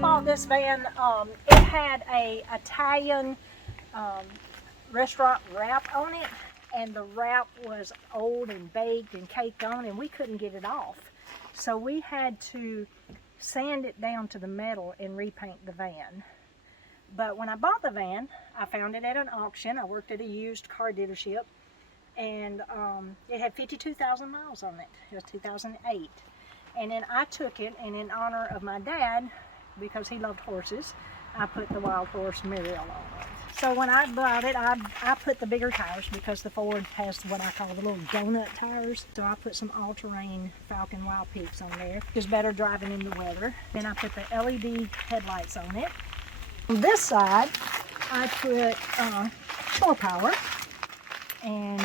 bought this van, it had a Italian restaurant wrap on it, and the wrap was old and baked and caked on, and we couldn't get it off. So we had to sand it down to the metal and repaint the van. But when I bought the van, I found it at an auction. I worked at a used car dealership, and it had 52,000 miles on it. It was 2008. And then I took it, and in honor of my dad, because he loved horses, I put the wild horse Muriel on it. So when I bought it, I put the bigger tires, because the Ford has what I call the little donut tires. So I put some all-terrain Falcon Wild Peaks on there. It's better driving in the weather. Then I put the LED headlights on it. On this side, I put shore power, and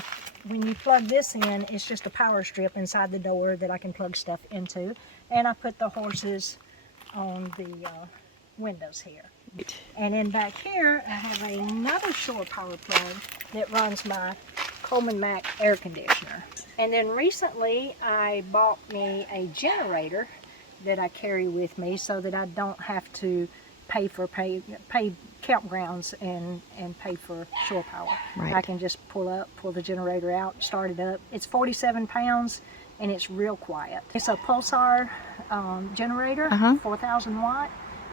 when you plug this in, it's just a power strip inside the door that I can plug stuff into. And I put the horses on the windows here. And then back here, I have another shore power plug that runs my Coleman Mack air conditioner. And then recently, I bought me a generator that I carry with me so that I don't have to pay campgrounds and pay for shore power. Right. I can just pull the generator out, start it up. It's 47 pounds and it's real quiet. It's a Pulsar generator, 4,000 watt,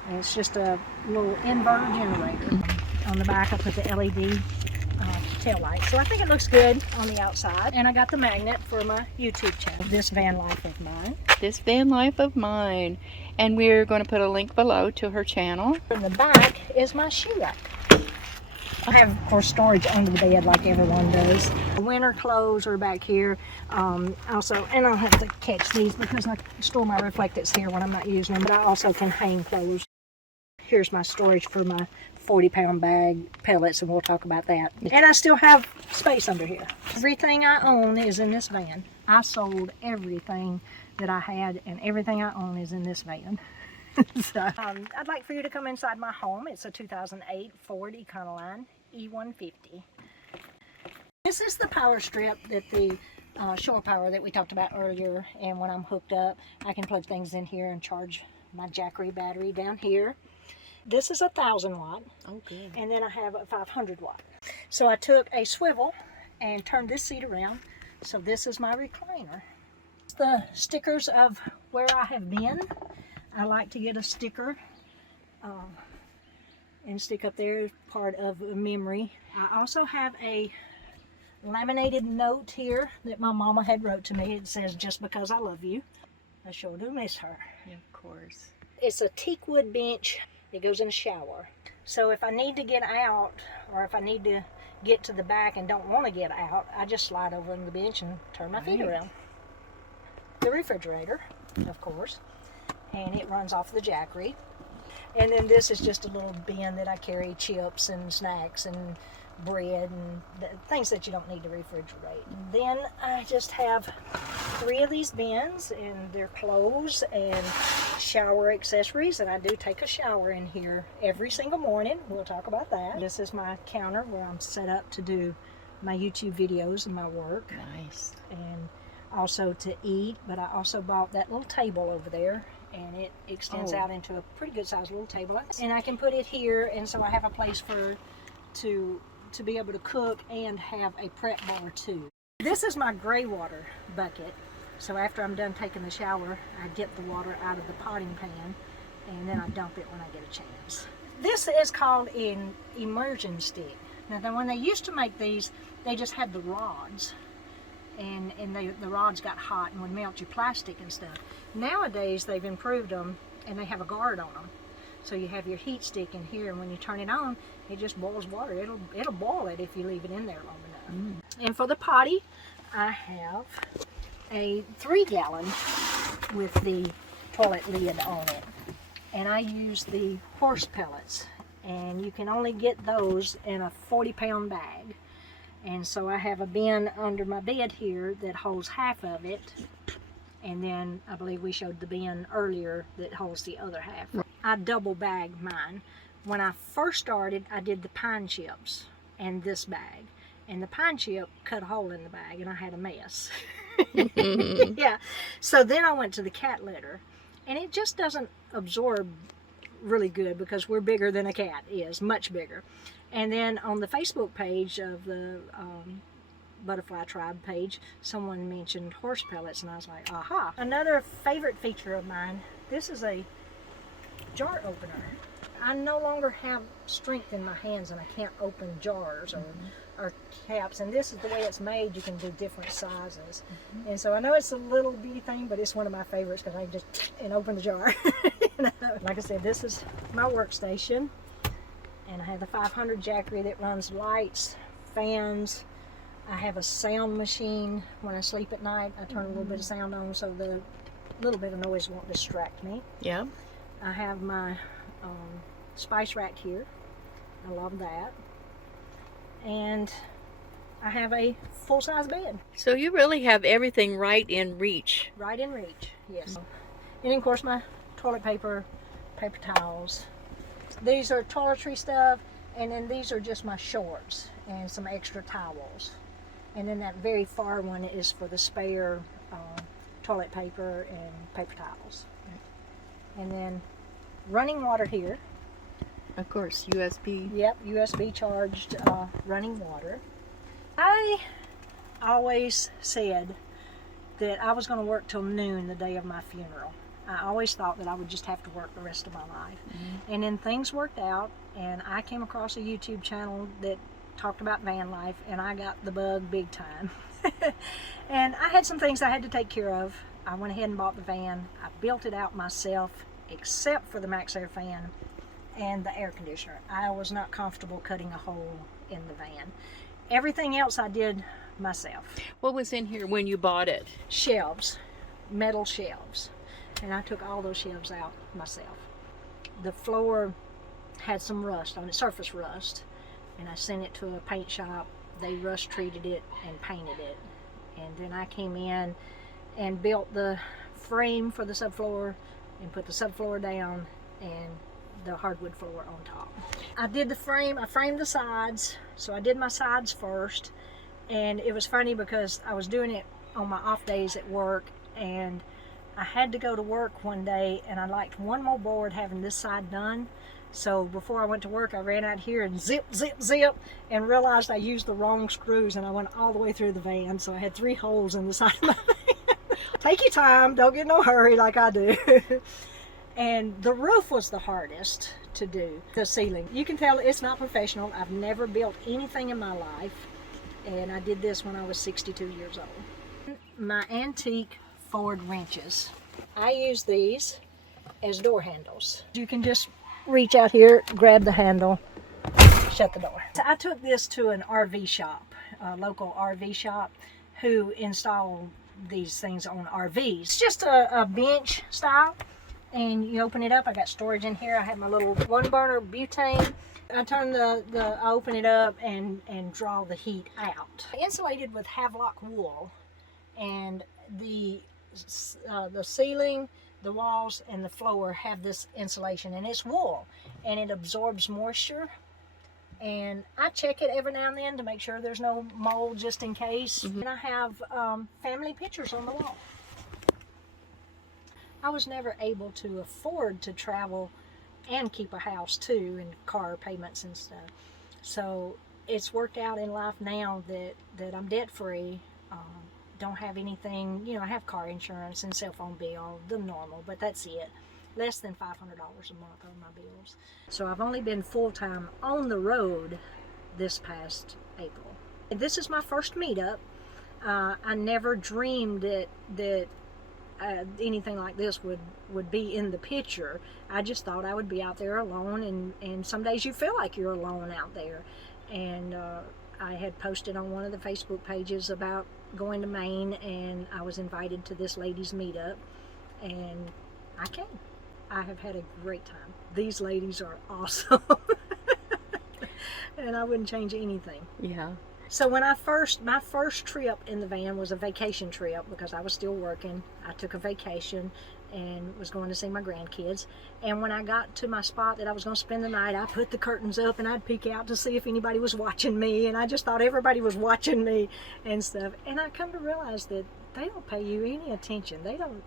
and it's just a little inverter generator. On the back I put the LED tail light, so I think it looks good on the outside. And I got the magnet for my YouTube channel, This Van Life of Mine. This Van Life of Mine. And we're going to put a link below to her channel. In the back is my shoe rack. I have, of course, storage under the bed like everyone does. Winter clothes are back here. Also, and I'll have to catch these because I store my reflectors here when I'm not using them, but I also can hang clothes. Here's my storage for my 40-pound bag pellets, and we'll talk about that. And I still have space under here. Everything I own is in this van. I sold everything that I had, and everything I own is in this van. So, I'd like for you to come inside my home. It's a 2008 Ford Econoline E-150. This is the power strip that the shore power that we talked about earlier, and when I'm hooked up, I can plug things in here and charge my Jackery battery down here. This is 1,000 watt. Oh, good. And then I have a 500 watt. So I took a swivel and turned this seat around. So this is my recliner. The stickers of where I have been. I like to get a sticker and stick up there as part of a memory. I also have a laminated note here that my mama had wrote to me. It says, "Just because I love you." I sure do miss her. Of course. It's a teak wood bench. It goes in a shower. So if I need to get out, or if I need to get to the back and don't want to get out, I just slide over on the bench and turn my feet around. The refrigerator, of course, and it runs off the Jackery. And then this is just a little bin that I carry chips and snacks and bread and things that you don't need to refrigerate. And then I just have 3 of these bins, and they're clothes and shower accessories, and I do take a shower in here every single morning. We'll talk about that. This is my counter where I'm set up to do my YouTube videos and my work. Nice. And also to eat, but I also bought that little table over there, and it extends out into a pretty good sized little table, and I can put it here, and so I have a place to be able to cook and have a prep bar too. This is my gray water bucket, so after I'm done taking the shower, I dip the water out of the potting pan, and then I dump it when I get a chance. This is called an immersion stick. Now when they used to make these, they just had the rods, and the rods got hot and would melt your plastic and stuff. Nowadays they've improved them, and they have a guard on them. So you have your heat stick in here, and when you turn it on, it just boils water. It'll boil it if you leave it in there long enough. And for the potty, I have a 3-gallon with the toilet lid on it. And I use the horse pellets, and you can only get those in a 40-pound bag. And so I have a bin under my bed here that holds half of it, and then I believe we showed the bin earlier that holds the other half. I double bag mine. When I first started, I did the pine chips and this bag, and the pine chip cut a hole in the bag, and I had a mess. Yeah. So then I went to the cat litter, and it just doesn't absorb really good because we're bigger than a cat is, much bigger. And then on the Facebook page of the Butterfly Tribe page, someone mentioned horse pellets, and I was like, aha. Another favorite feature of mine, this is a jar opener. I no longer have strength in my hands and I can't open jars or caps, and this is the way it's made. You can do different sizes, and so I know it's a little bitty thing, but it's one of my favorites because I can just and open the jar. You know? Like I said, this is my workstation, and I have the 500 Jackery that runs lights, fans. I have a sound machine. When I sleep at night, I turn a little bit of sound on so the little bit of noise won't distract me. Yeah. I have my spice rack here. I love that. And I have a full-size bed. So you really have everything right in reach. Right in reach, yes. And of course my toilet paper, paper towels. These are toiletry stuff, and then these are just my shorts and some extra towels. And then that very far one is for the spare toilet paper and paper towels. And then running water here. Of course, USB. Yep, USB charged running water. I always said that I was going to work till noon the day of my funeral. I always thought that I would just have to work the rest of my life. And then things worked out, and I came across a YouTube channel that talked about van life, and I got the bug big time. And I had some things I had to take care of. I went ahead and bought the van. I built it out myself, except for the Max Air fan and the air conditioner. I was not comfortable cutting a hole in the van. Everything else I did myself. What was in here when you bought it? Shelves, metal shelves, and I took all those shelves out myself. The floor had some rust on it, surface rust, and I sent it to a paint shop. They rust treated it and painted it, and then I came in and built the frame for the subfloor and put the subfloor down and the hardwood floor on top. I did the frame, I framed the sides, so I did my sides first, and it was funny because I was doing it on my off days at work, and I had to go to work one day, and I liked one more board having this side done. So before I went to work, I ran out here and zip, zip, zip, and realized I used the wrong screws, and I went all the way through the van, so I had 3 holes in the side of my van. Take your time, don't get no hurry like I do. And the roof was the hardest to do, the ceiling. You can tell it's not professional. I've never built anything in my life, and I did this when I was 62 years old. My antique Ford wrenches. I use these as door handles. You can just reach out here, grab the handle, shut the door. So I took this to an RV shop, a local RV shop, who install these things on RVs. It's just a bench style, and you open it up. I got storage in here. I have my little 1-burner butane. I turn I open it up and draw the heat out. Insulated with Havelock wool, and the ceiling, the walls, and the floor have this insulation, and it's wool, and it absorbs moisture. And I check it every now and then to make sure there's no mold, just in case. And I have family pictures on the wall. I was never able to afford to travel and keep a house too, and car payments and stuff. So it's worked out in life now that I'm debt free. Don't have anything, you know, I have car insurance and cell phone bill, the normal, but that's it. Less than $500 a month on my bills. So I've only been full-time on the road this past April. And this is my first meetup. I never dreamed that anything like this would be in the picture. I just thought I would be out there alone, and some days you feel like you're alone out there. And I had posted on one of the Facebook pages about going to Maine, and I was invited to this ladies meetup, and I came. I have had a great time. These ladies are awesome. And I wouldn't change anything. Yeah. So when my first trip in the van was a vacation trip because I was still working. I took a vacation and was going to see my grandkids. And when I got to my spot that I was going to spend the night, I put the curtains up and I'd peek out to see if anybody was watching me. And I just thought everybody was watching me and stuff. And I come to realize that they don't pay you any attention. They don't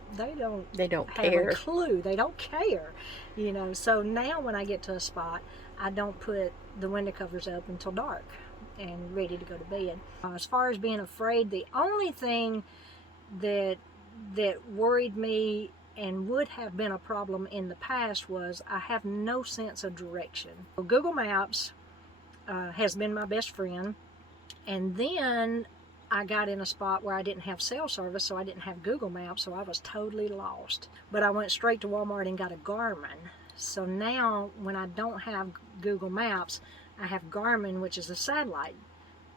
have care. a clue. They don't care, you know. So now when I get to a spot, I don't put the window covers up until dark and ready to go to bed. As far as being afraid, the only thing that worried me and would have been a problem in the past was I have no sense of direction. Google Maps has been my best friend, and then I got in a spot where I didn't have cell service, so I didn't have Google Maps, so I was totally lost. But I went straight to Walmart and got a Garmin. So now when I don't have Google Maps, I have Garmin, which is a satellite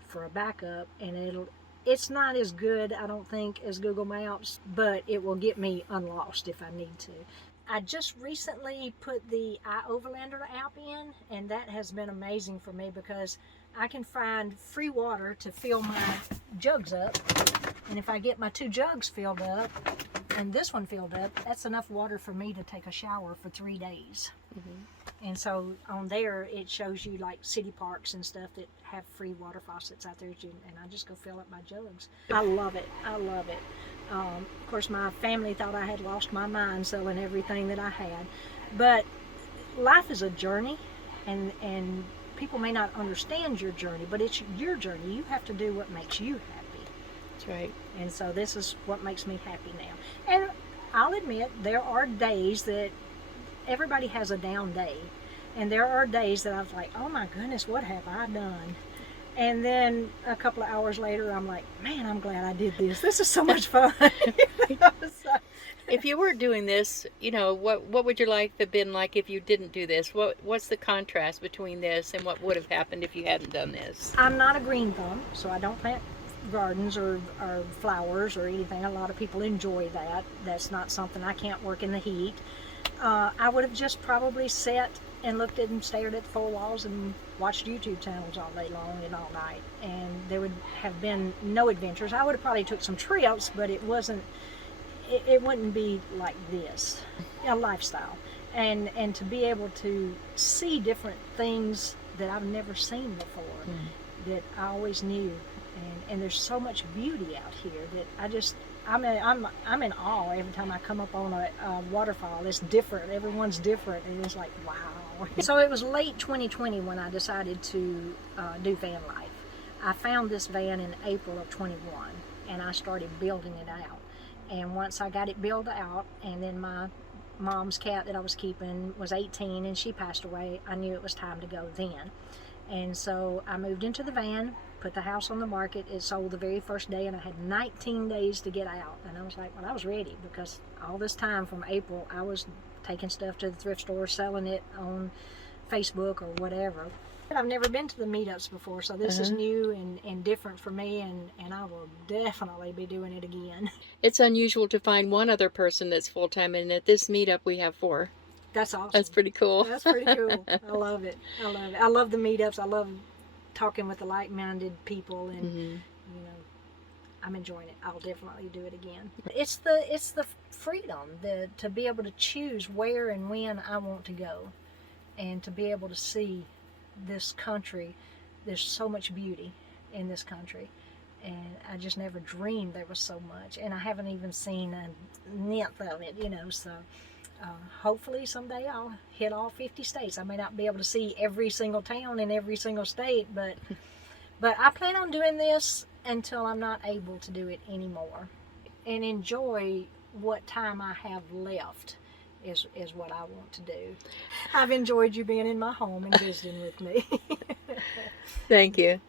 for a backup, and it's not as good, I don't think, as Google Maps, but it will get me unlost if I need to. I just recently put the iOverlander app in, and that has been amazing for me because I can find free water to fill my jugs up, and if I get my 2 jugs filled up and this one filled up, that's enough water for me to take a shower for 3 days. And so on there it shows you like city parks and stuff that have free water faucets out there, and I just go fill up my jugs. I love it. I love it. Of course, my family thought I had lost my mind selling everything that I had, but life is a journey, and people may not understand your journey, but it's your journey. You have to do what makes you happy. That's right. And so this is what makes me happy now. And I'll admit, there are days that everybody has a down day, and there are days that I was like, oh my goodness, what have I done? And then a couple of hours later, I'm like, man, I'm glad I did this. This is so much fun. So, If you weren't doing this, you know, what would your life have been like if you didn't do this? What's the contrast between this and what would have happened if you hadn't done this? I'm not a green thumb, so I don't plant gardens or flowers or anything. A lot of people enjoy that. That's not something I can't work in the heat. I would have just probably sat and looked at and stared at the 4 walls and watched YouTube channels all day long and all night, and there would have been no adventures. I would have probably took some trips, but it wouldn't be like this, a lifestyle, and to be able to see different things that I've never seen before, that I always knew, and there's so much beauty out here that I'm in awe every time I come up on a waterfall. It's different. Everyone's different, and it's like, wow. So it was late 2020 when I decided to do van life. I found this van in April of 21, and I started building it out. And once I got it built out, and then my mom's cat that I was keeping was 18 and she passed away, I knew it was time to go then. And so I moved into the van, put the house on the market. It sold the very first day, and I had 19 days to get out. And I was like, well, I was ready, because all this time from April, I was taking stuff to the thrift store, selling it on Facebook or whatever. I've never been to the meetups before, so this is new and different for me, and I will definitely be doing it again. It's unusual to find one other person that's full-time, and at this meetup we have 4. That's awesome. That's pretty cool. That's pretty cool. I love it. I love it. I love the meetups. I love talking with the like-minded people, and you know, I'm enjoying it. I'll definitely do it again. It's the freedom, to be able to choose where and when I want to go, and to be able to see this country. There's so much beauty in this country, and I just never dreamed there was so much, and I haven't even seen a nth of it, you know. So hopefully someday I'll hit all 50 states. I may not be able to see every single town in every single state, but I plan on doing this until I'm not able to do it anymore, and enjoy what time I have left is what I want to do. I've enjoyed you being in my home and visiting with me. Thank you.